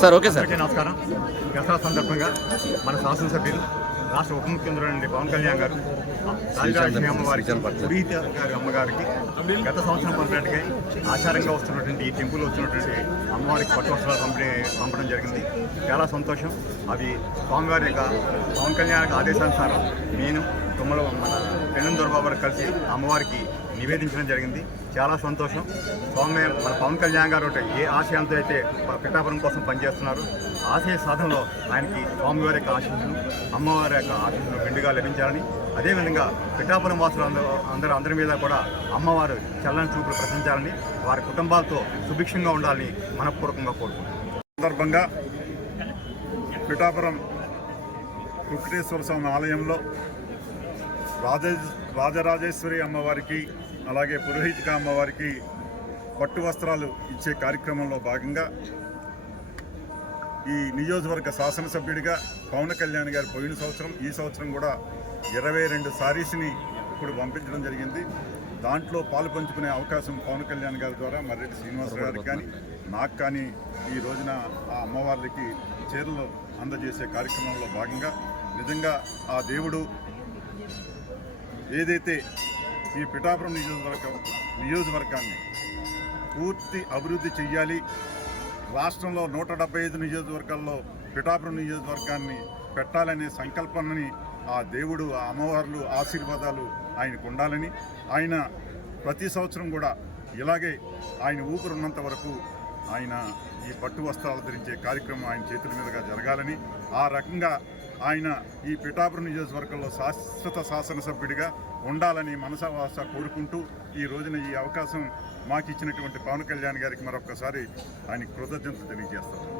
Sir okay sir. నమస్కారం. దసరా సందర్భంగా మన శాసనసభ్యులు రాష్ట్ర ఉప ముఖ్యమంత్రి పవన్ కళ్యాణ్ గారు రాజరాజేశ్వరి అమ్మవారికి పురీత గారి అమ్మగారికి గత సంవత్సరం పంపినట్టుగా ఆచారంగా వస్తున్నటువంటి ఈ టెంపుల్ వచ్చినటువంటి అమ్మవారికి పట్టు వస్త్రాలు పంపిణీ పంపడం జరిగింది. చాలా సంతోషం. అవి స్వామివారి యొక్క పవన్ కళ్యాణ్ ఆదేశానుసారం నేను తుమ్మల మన పెన్నం దొరబాబు గారు కలిసి అమ్మవారికి నివేదించడం జరిగింది. చాలా సంతోషం. స్వామి మన పవన్ కళ్యాణ్ గారు ఒకటి ఏ ఆశయంతో అయితే పిఠాపురం కోసం పనిచేస్తున్నారు ఆశయ సాధనలో ఆయనకి స్వామివారి యొక్క ఆశీస్సులు అమ్మవారి యొక్క ఆశీస్సులు మెండుగా లభించాలని. అదేవిధంగా పిఠాపురం వాసులు అందరూ అందరూ అందరి మీద కూడా అమ్మవారు చల్లని చూపులు ప్రశ్నించాలని వారి కుటుంబాలతో సుభిక్షంగా ఉండాలని మనపూర్వకంగా కోరుకుంటున్నాం. సందర్భంగా పిఠాపురం వెంకటేశ్వర స్వామి ఆలయంలో రాజ రాజరాజేశ్వరి అమ్మవారికి అలాగే పురోహితిక అమ్మవారికి పట్టు వస్త్రాలు ఇచ్చే కార్యక్రమంలో భాగంగా ఈ నియోజకవర్గ శాసనసభ్యుడిగా పవన్ కళ్యాణ్ గారు పోయిన సంవత్సరం ఈ సంవత్సరం కూడా ఇరవై రెండు సారీస్ని ఇప్పుడు పంపించడం జరిగింది. దాంట్లో పాలు పంచుకునే అవకాశం పవన్ కళ్యాణ్ గారి ద్వారా మర్రెడ్డి శ్రీనివాసరావు గారికి కానీ నాకు కానీ ఈ రోజున ఆ అమ్మవార్లకి చీరలు అందజేసే కార్యక్రమంలో భాగంగా నిజంగా ఆ దేవుడు ఏదైతే ఈ పిఠాపురం నియోజకవర్గం నియోజకవర్గాన్ని పూర్తి అభివృద్ధి చెయ్యాలి. రాష్ట్రంలో నూట డెబ్బై ఐదు నియోజకవర్గాల్లో పిఠాపురం నియోజకవర్గాన్ని పెట్టాలనే సంకల్పాన్ని ఆ దేవుడు ఆ అమ్మవార్లు ఆశీర్వాదాలు ఆయనకు ఉండాలని. ఆయన ప్రతి సంవత్సరం కూడా ఇలాగే ఆయన ఊపిరున్నంత వరకు ఆయన ఈ పట్టు వస్త్రాలు ధరించే కార్యక్రమం ఆయన చేతుల మీదుగా జరగాలని ఆ రకంగా ఆయన ఈ పిఠాపురం నియోజకవర్గంలో శాశ్వత శాసనసభ్యుడిగా ఉండాలని మనసావాస కోరుకుంటూ ఈ రోజున ఈ అవకాశం మాకు ఇచ్చినటువంటి పవన్ కళ్యాణ్ గారికి మరొకసారి ఆయన కృతజ్ఞతలు తెలియజేస్తారు